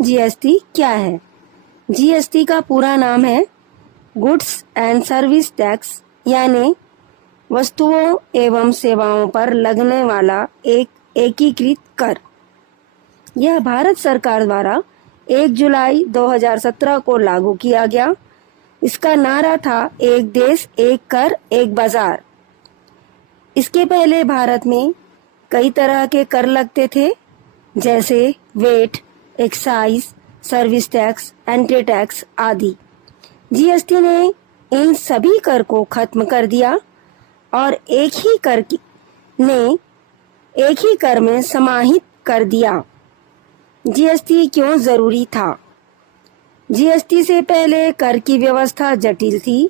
GST क्या है? GST का पूरा नाम है गुड्स एंड सर्विस टैक्स, यानी वस्तुओं एवं सेवाओं पर लगने वाला एक एकीकृत कर। यह भारत सरकार द्वारा 1 जुलाई 2017 को लागू किया गया। इसका नारा था एक देश एक कर एक बाजार। इसके पहले भारत में कई तरह के कर लगते थे, जैसे VAT, excise, service tax, entry tax आदि। जीएसटी ने इन सभी कर को खत्म कर दिया और एक ही कर में समाहित कर दिया। जीएसटी क्यों जरूरी था? जीएसटी से पहले कर की व्यवस्था जटिल थी।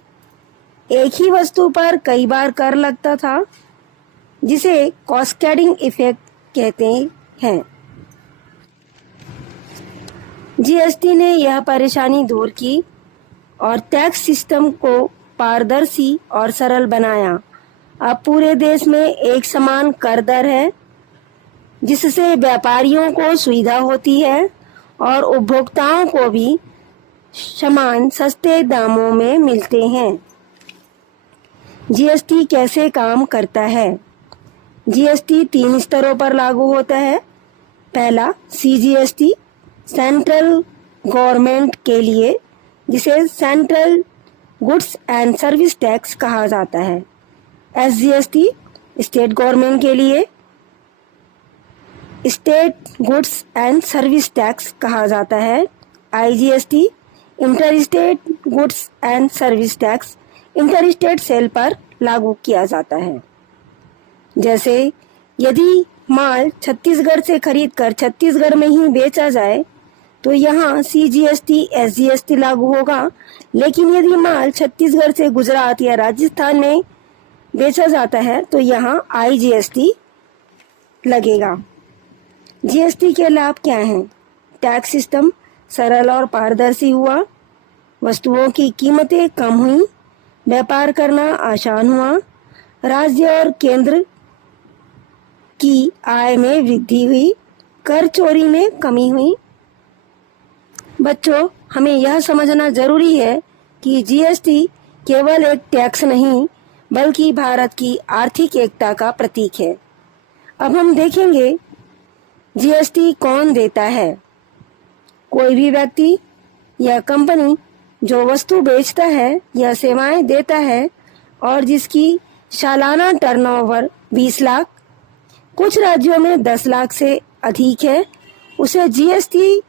एक ही वस्तु पर कई बार कर लगता था, जिसे कास्केडिंग इफेक्ट कहते हैं। जीएसटी ने यह परेशानी दूर की और टैक्स सिस्टम को पारदर्शी और सरल बनाया। अब पूरे देश में एक समान कर दर है, जिससे व्यापारियों को सुविधा होती है और उपभोक्ताओं को भी सामान सस्ते दामों में मिलते हैं। जीएसटी कैसे काम करता है? जीएसटी 3 स्तरों पर लागू होता है। पहला सीजीएसटी, सेंट्रल गवर्नमेंट के लिए, जिसे central goods and service tax कहा जाता है। एसजीएसटी, स्टेट गवर्नमेंट के लिए state goods and service tax कहा जाता है। IGST, inter state goods and service tax, inter state sale पर लागू किया जाता है। जैसे यदि माल छत्तीसगढ़ से खरीदकर छत्तीसगढ़ में ही बेचा जाए तो यहाँ सीजीएसटी, एसजीएसटी लागू होगा, लेकिन यदि माल छत्तीसगढ़ से गुजरात या राजस्थान में बेचा जाता है तो यहाँ आईजीएसटी लगेगा। जीएसटी के लाभ क्या हैं? टैक्स सिस्टम सरल और पारदर्शी हुआ, वस्तुओं की कीमतें कम हुई, व्यापार करना आसान हुआ, राज्य और केंद्र की आय में वृद्धि हुई, कर चोरी में कमी हुई। बच्चों, हमें यह समझना जरूरी है कि जीएसटी केवल एक टैक्स नहीं, बल्कि भारत की आर्थिक एकता का प्रतीक है। अब हम देखेंगे जीएसटी कौन देता है। कोई भी व्यक्ति या कंपनी जो वस्तु बेचता है या सेवाएं देता है और जिसकी सालाना टर्नओवर 20 लाख, कुछ राज्यों में 10 लाख से अधिक है, उसे जीएसटी